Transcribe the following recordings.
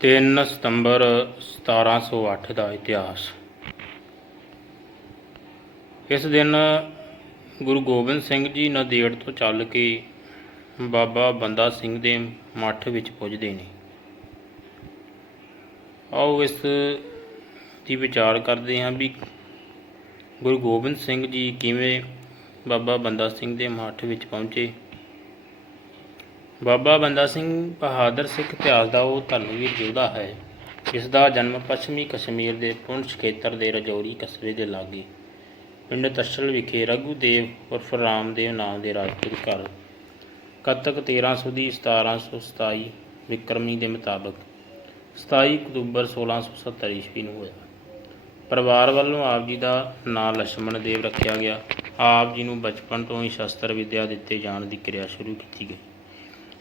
3 ਸਤੰਬਰ 1708 ਦਾ ਇਤਿਹਾਸ। ਇਸ ਦਿਨ ਗੁਰੂ ਗੋਬਿੰਦ ਸਿੰਘ ਜੀ ਨੰਦੇੜ ਤੋਂ ਚੱਲ ਕੇ ਬਾਬਾ ਬੰਦਾ ਸਿੰਘ ਦੇ ਮੱਠ ਵਿੱਚ ਪੁੱਜਦੇ ਨੇ। ਆਓ ਇਸ ਦੀ ਵਿਚਾਰ ਕਰਦੇ ਹਾਂ ਵੀ ਗੁਰੂ ਗੋਬਿੰਦ ਸਿੰਘ ਜੀ ਕਿਵੇਂ ਬਾਬਾ ਬੰਦਾ ਸਿੰਘ ਦੇ ਮੱਠ ਵਿੱਚ ਪਹੁੰਚੇ। ਬਾਬਾ ਬੰਦਾ ਸਿੰਘ ਬਹਾਦਰ ਸਿੱਖ ਇਤਿਹਾਸ ਦਾ ਉਹ ਧਰਮਵੀਰ ਯੋਧਾ ਹੈ। ਇਸ ਦਾ ਜਨਮ ਪੱਛਮੀ ਕਸ਼ਮੀਰ ਦੇ ਪੁੰਛ ਖੇਤਰ ਦੇ ਰਜੌਰੀ ਕਸਬੇ ਦੇ ਲਾਗੇ। ਪਿੰਡ ਤਸ਼ਲ ਵਿਖੇ ਰਘੂਦੇਵ ਉਰਫ ਰਾਮਦੇਵ ਨਾਮ ਦੇ ਰਾਜਪੂਤ ਘਰ ਕਤਕ 1300 ਦੀ 1727 ਵਿਕਰਮੀ ਦੇ ਮੁਤਾਬਕ 27 ਅਕਤੂਬਰ 1670 ਈਸਵੀ ਨੂੰ ਹੋਇਆ। ਪਰਿਵਾਰ ਵੱਲੋਂ ਆਪ ਜੀ ਦਾ ਨਾਂ ਲక్ష్మణ ਦੇਵ ਰੱਖਿਆ ਗਿਆ। ਆਪ ਜੀ ਨੂੰ ਬਚਪਨ ਤੋਂ ਹੀ ਸ਼ਸਤਰ ਵਿਦਿਆ ਦਿੱਤੇ ਜਾਣ ਦੀ ਕਿਰਿਆ ਸ਼ੁਰੂ ਕੀਤੀ ਗਈ।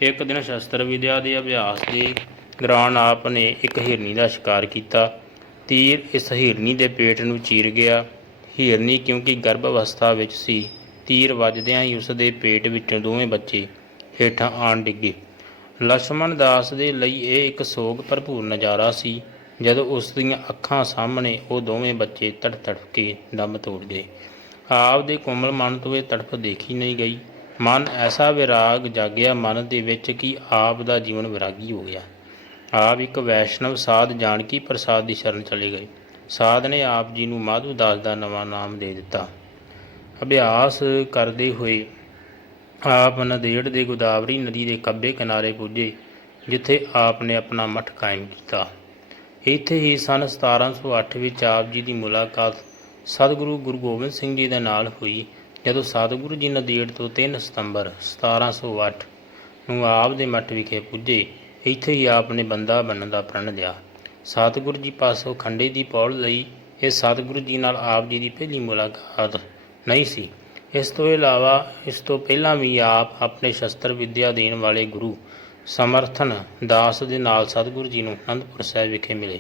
ਇੱਕ ਦਿਨ ਸ਼ਸਤਰ ਵਿਦਿਆ ਦੇ ਅਭਿਆਸ ਦੇ ਦੌਰਾਨ ਆਪ ਨੇ ਇੱਕ ਹਿਰਨੀ ਦਾ ਸ਼ਿਕਾਰ ਕੀਤਾ। ਤੀਰ ਇਸ ਹਿਰਨੀ ਦੇ ਪੇਟ ਨੂੰ ਚੀਰ ਗਿਆ। ਹਿਰਨੀ ਕਿਉਂਕਿ ਗਰਭ ਅਵਸਥਾ ਵਿੱਚ ਸੀ, ਤੀਰ ਵੱਜਦਿਆਂ ਹੀ ਉਸ ਦੇ ਪੇਟ ਵਿੱਚੋਂ ਦੋਵੇਂ ਬੱਚੇ ਹੇਠਾਂ ਆਣ ਡਿੱਗੇ। ਲక్ష్మణ ਦਾਸ ਦੇ ਲਈ ਇਹ ਇੱਕ ਸੋਗ ਭਰਪੂਰ ਨਜ਼ਾਰਾ ਸੀ। ਜਦੋਂ ਉਸ ਦੀਆਂ ਅੱਖਾਂ ਸਾਹਮਣੇ ਉਹ ਦੋਵੇਂ ਬੱਚੇ ਤੜਤੜ ਕੇ ਦਮ ਤੋੜ ਗਏ। ਆਪ ਦੇ ਕੋਮਲ ਮਨ ਤੋਂ ਇਹ ਤੜਫ ਦੇਖੀ ਨਹੀਂ ਗਈ। ਮਨ ਐਸਾ ਵਿਰਾਗ ਜਾਗਿਆ ਮਨ ਦੇ ਵਿੱਚ ਕਿ ਆਪ ਦਾ ਜੀਵਨ ਵਿਰਾਗੀ ਹੋ ਗਿਆ। ਆਪ ਇੱਕ ਵੈਸ਼ਨਵ ਸਾਧ ਜਾਨਕੀ ਪ੍ਰਸਾਦ ਦੀ ਸ਼ਰਨ ਚਲੇ ਗਏ। ਸਾਧ ਨੇ ਆਪ ਜੀ ਨੂੰ ਮਾਧੂ ਦਾਸ ਦਾ ਨਵਾਂ ਨਾਮ ਦੇ ਦਿੱਤਾ। ਅਭਿਆਸ ਕਰਦੇ ਹੋਏ ਆਪ ਨੰਦੇੜ ਦੇ ਗੋਦਾਵਰੀ ਨਦੀ ਦੇ ਕੱਬੇ ਕਿਨਾਰੇ ਪੁੱਜੇ, ਜਿੱਥੇ ਆਪ ਨੇ ਆਪਣਾ ਮਠ ਕਾਇਮ ਕੀਤਾ। ਇੱਥੇ ਹੀ ਸਨ 1708 ਵਿੱਚ ਆਪ ਜੀ ਦੀ ਮੁਲਾਕਾਤ ਸਤਿਗੁਰੂ ਗੁਰੂ ਗੋਬਿੰਦ ਸਿੰਘ ਜੀ ਦੇ ਨਾਲ ਹੋਈ। ਜਦੋਂ ਸਤਿਗੁਰੂ ਜੀ ਨੰਦੇੜ ਤੋਂ 3 ਸਤੰਬਰ 1708 ਨੂੰ ਆਪ ਦੇ ਮੱਠ ਵਿਖੇ ਪੁੱਜੇ, ਇੱਥੇ ਹੀ ਆਪ ਨੇ ਬੰਦਾ ਬਣਨ ਦਾ ਪ੍ਰਣ ਲਿਆ। ਸਤਿਗੁਰੂ ਜੀ ਪਾਸੋਂ ਖੰਡੇ ਦੀ ਪੌਲ ਲਈ ਇਹ ਸਤਿਗੁਰੂ ਜੀ ਨਾਲ ਆਪ ਜੀ ਦੀ ਪਹਿਲੀ ਮੁਲਾਕਾਤ ਨਹੀਂ ਸੀ। ਇਸ ਤੋਂ ਇਲਾਵਾ ਇਸ ਤੋਂ ਪਹਿਲਾਂ ਵੀ ਆਪ ਆਪਣੇ ਸ਼ਸਤਰ ਵਿੱਦਿਆ ਦੇਣ ਵਾਲੇ ਗੁਰੂ ਸਮਰਥਨ ਦਾਸ ਦੇ ਨਾਲ ਸਤਿਗੁਰੂ ਜੀ ਨੂੰ ਅਨੰਦਪੁਰ ਸਾਹਿਬ ਵਿਖੇ ਮਿਲੇ।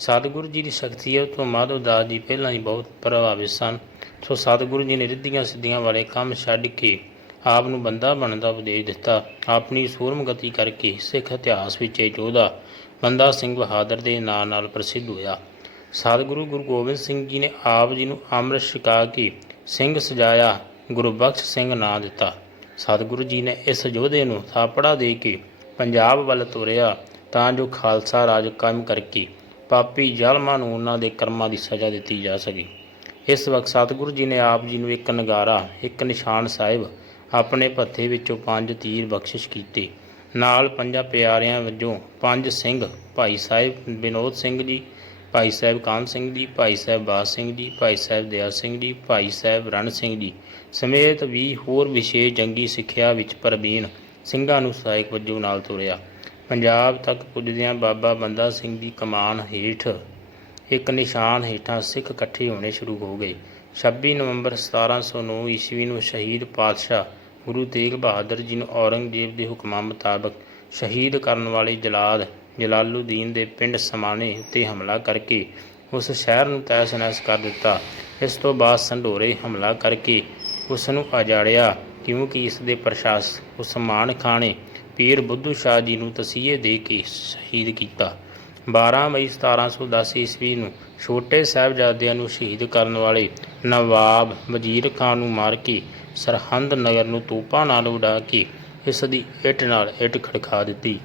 ਸਤਿਗੁਰੂ ਜੀ ਦੀ ਸ਼ਖਸੀਅਤ ਤੋਂ ਮਾਧਵ ਦਾਸ ਜੀ ਪਹਿਲਾਂ ਹੀ ਬਹੁਤ ਪ੍ਰਭਾਵਿਤ ਸਨ। ਸੋ ਸਤਿਗੁਰੂ ਜੀ ਨੇ ਰਿੱਧੀਆਂ ਸਿੱਧੀਆਂ ਵਾਲੇ ਕੰਮ ਛੱਡ ਕੇ ਆਪ ਨੂੰ ਬੰਦਾ ਬਣਨ ਦਾ ਉਪਦੇਸ਼ ਦਿੱਤਾ। ਆਪਣੀ ਸੂਰਮਗਤੀ ਕਰਕੇ ਸਿੱਖ ਇਤਿਹਾਸ ਵਿੱਚ ਇਹ ਯੋਧਾ ਬੰਦਾ ਸਿੰਘ ਬਹਾਦਰ ਦੇ ਨਾਂ ਨਾਲ ਪ੍ਰਸਿੱਧ ਹੋਇਆ। ਸਤਿਗੁਰੂ ਗੁਰੂ ਗੋਬਿੰਦ ਸਿੰਘ ਜੀ ਨੇ ਆਪ ਜੀ ਨੂੰ ਅੰਮ੍ਰਿਤ ਛਕਾ ਕੇ ਸਿੰਘ ਸਜਾਇਆ ਗੁਰਬਖਸ਼ ਸਿੰਘ ਨਾਂ ਦਿੱਤਾ। ਸਤਿਗੁਰੂ ਜੀ ਨੇ ਇਸ ਯੋਧੇ ਨੂੰ ਥਾਪੜਾ ਦੇ ਕੇ ਪੰਜਾਬ ਵੱਲ ਤੋਰਿਆ ਤਾਂ ਜੋ ਖਾਲਸਾ ਰਾਜ ਕਾਇਮ ਕਰਕੇ ਪਾਪੀ ਜ਼ਾਲਮਾਂ ਨੂੰ ਉਹਨਾਂ ਦੇ ਕਰਮਾਂ ਦੀ ਸਜ਼ਾ ਦਿੱਤੀ ਜਾ ਸਕੇ। ਇਸ ਵਕਤ ਸਤਿਗੁਰੂ ਜੀ ਨੇ ਆਪ ਜੀ ਨੂੰ ਇੱਕ ਨਗਾਰਾ, ਇੱਕ ਨਿਸ਼ਾਨ ਸਾਹਿਬ ਆਪਣੇ ਭੱਥੇ ਵਿੱਚੋਂ ਪੰਜ ਤੀਰ ਬਖਸ਼ਿਸ਼ ਕੀਤੇ। ਨਾਲ ਪੰਜਾਂ ਪਿਆਰਿਆਂ ਵਜੋਂ ਪੰਜ ਸਿੰਘ, ਭਾਈ ਸਾਹਿਬ ਵਿਨੋਦ ਸਿੰਘ ਜੀ, ਭਾਈ ਸਾਹਿਬ ਕਾਨ ਸਿੰਘ ਜੀ, ਭਾਈ ਸਾਹਿਬ ਬਾਸ ਸਿੰਘ ਜੀ, ਭਾਈ ਸਾਹਿਬ ਦਿਆਲ ਸਿੰਘ ਜੀ, ਭਾਈ ਸਾਹਿਬ ਰਣ ਸਿੰਘ ਜੀ ਸਮੇਤ ਵੀ ਹੋਰ ਵਿਸ਼ੇਸ਼ ਜੰਗੀ ਸਿੱਖਿਆ ਵਿੱਚ ਪ੍ਰਵੀਨ ਸਿੰਘਾਂ ਨੂੰ ਸਹਾਇਕ ਵਜੋਂ ਨਾਲ ਤੋਰਿਆ। ਪੰਜਾਬ ਤੱਕ ਪੁੱਜਦਿਆਂ ਬਾਬਾ ਬੰਦਾ ਸਿੰਘ ਦੀ ਕਮਾਨ ਹੇਠ ਇੱਕ ਨਿਸ਼ਾਨ ਹੇਠਾਂ ਸਿੱਖ ਇਕੱਠੇ ਹੋਣੇ ਸ਼ੁਰੂ ਹੋ ਗਏ। 26 ਨਵੰਬਰ 1709 ਈਸਵੀ ਨੂੰ ਸ਼ਹੀਦ ਪਾਤਸ਼ਾਹ ਗੁਰੂ ਤੇਗ ਬਹਾਦਰ ਜੀ ਨੂੰ ਔਰੰਗਜ਼ੇਬ ਦੇ ਹੁਕਮਾਂ ਮੁਤਾਬਕ ਸ਼ਹੀਦ ਕਰਨ ਵਾਲੇ ਜਲਾਦ ਜਲਾਲੂਦੀਨ ਦੇ ਪਿੰਡ ਸਮਾਣੇ ਉੱਤੇ ਹਮਲਾ ਕਰਕੇ ਉਸ ਸ਼ਹਿਰ ਨੂੰ ਤਹਿਸ-ਨਹਿਸ ਕਰ ਦਿੱਤਾ। ਇਸ ਤੋਂ ਬਾਅਦ ਸੰਢੋਰੇ ਹਮਲਾ ਕਰਕੇ ਉਸ ਨੂੰ ਆਜਾੜਿਆ ਕਿਉਂਕਿ ਇਸ ਦੇ ਪ੍ਰਸ਼ਾਸਕ ਉਸਮਾਨ ਖਾਨ ਨੇ ਪੀਰ ਬੁੱਧੂ ਸ਼ਾਹ ਜੀ ਨੂੰ ਤਸੀਹੇ ਦੇ ਕੇ ਸ਼ਹੀਦ ਕੀਤਾ। 12 ਮਈ 1710 ਈਸਵੀ ਨੂੰ ਛੋਟੇ ਸਾਹਿਬਜ਼ਾਦਿਆਂ ਨੂੰ ਸ਼ਹੀਦ ਕਰਨ ਵਾਲੇ ਨਵਾਬ ਵਜ਼ੀਰ ਖਾਨ ਨੂੰ ਮਾਰ ਕੇ ਸਰਹੰਦ ਨਗਰ ਨੂੰ ਤੋਪਾਂ ਨਾਲ ਉਡਾ ਕੇ ਇਸ ਦੀ ਇੱਟ ਨਾਲ ਇੱਟ ਖੜਕਾ ਦਿੱਤੀ।